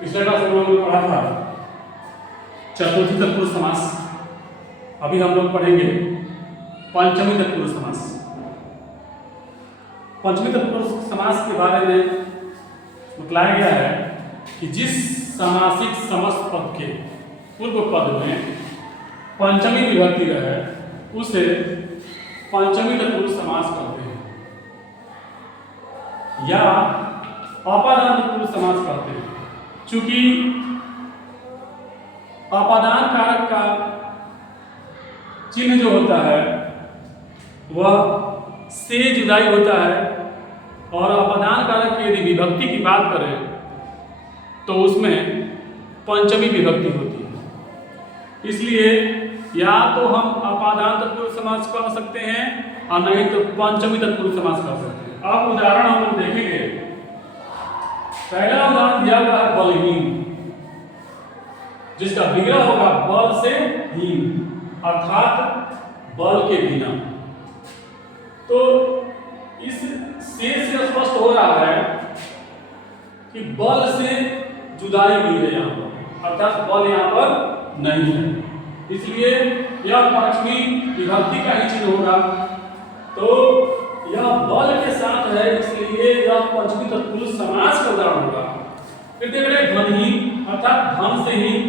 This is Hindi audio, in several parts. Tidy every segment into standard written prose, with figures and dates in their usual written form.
पिछले क्लास में हम लोग पढ़ा था चतुर्थी तत्पुरुष समास। अभी हम लोग पढ़ेंगे पंचमी तत्पुरुष समास। पंचमी तत्पुरुष समास के बारे में बतलाया गया है कि जिस समासिक समस्त पद के पूर्व पद में पंचमी विभक्ति रहे उसे पंचमी तत्पुरुष समास कहते हैं या अपादान तत्पुरुष समास कहते हैं। चूंकि अपादान कारक का चिन्ह जो होता है वह से जुदाई होता है और अपादान कारक की यदि विभक्ति की बात करें तो उसमें पंचमी विभक्ति होती है। इसलिए या तो हम अपादान तत्पुरुष समास कह सकते हैं और नहीं तो पंचमी तत्पुरुष समास कह सकते हैं। अब उदाहरण हम लोग देखेंगे। पहला उदाहरण दिया गया है बलहीन, जिसका विग्रह होगा बल से हीन अर्थात बल के बिना। तो इस से स्पष्ट हो रहा है कि बल से जुदाई हुई है यहाँ पर, अर्थात बल यहाँ पर नहीं है। इसलिए यह पंचमी विभक्ति का ही चिन्ह होगा। तो यह बल के साथ है, इसलिए यह पंचमी तत्पुरुष समास का उदाहरण होगा। फिर देख रहे धनहीन अर्थात धन से हीन,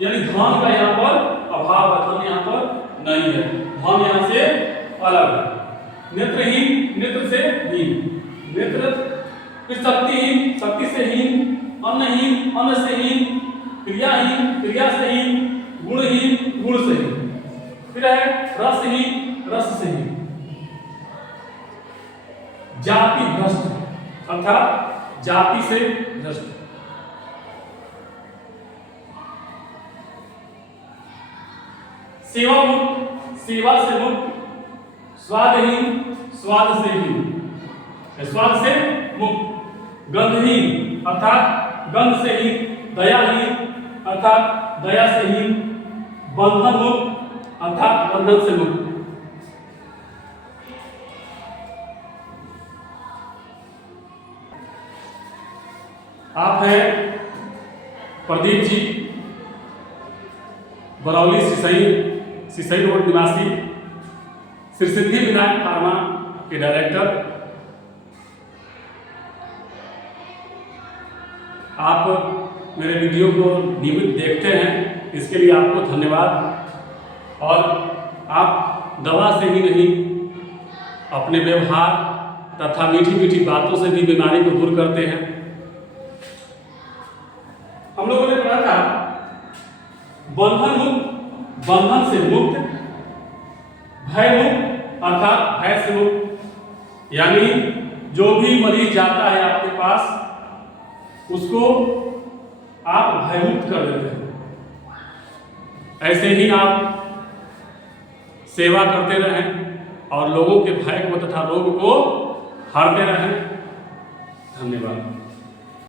यानी धन का यहाँ पर अभाव है, धन यहाँ पर नहीं है, धन यहाँ से अलग है। नेत्रहीन नेत्र से हीन, नेत्र। फिर शक्तिहीन शक्ति से हीन, अन्नहीन अन्न से हीन, क्रियाहीन क्रिया से हीन, गुणहीन गुण से हीन। फिर है रसहीन रस से हीन। जाति भ्रष्ट अर्थात जाति से भ्रष्ट। सेवा मुक्त सेवा से मुक्त। स्वादहीन स्वाद से हीन, स्वाद से मुक्त। गंधहीन अर्थात गंध से हीन। दयाहीन अर्थात दया से हीन। बंधन मुक्त अर्थात बंधन से मुक्त। आप हैं प्रदीप जी, बरौली सिसई रोड निवासी, श्री सिद्धि विनायक फार्मा के डायरेक्टर। आप मेरे वीडियो को नियमित देखते हैं, इसके लिए आपको धन्यवाद। और आप दवा से ही नहीं, अपने व्यवहार तथा मीठी मीठी बातों से भी बीमारी को दूर करते हैं। हम लोगों ने पढ़ा था बंधन मुक्त, बंधन से मुक्त। भय मुक्त अर्थात भय से मुक्त, यानी जो भी मरीज जाता है आपके पास उसको आप भयमुक्त कर देते हैं। ऐसे ही आप सेवा करते रहें और लोगों के भय को तथा रोग को हारते रहें। धन्यवाद।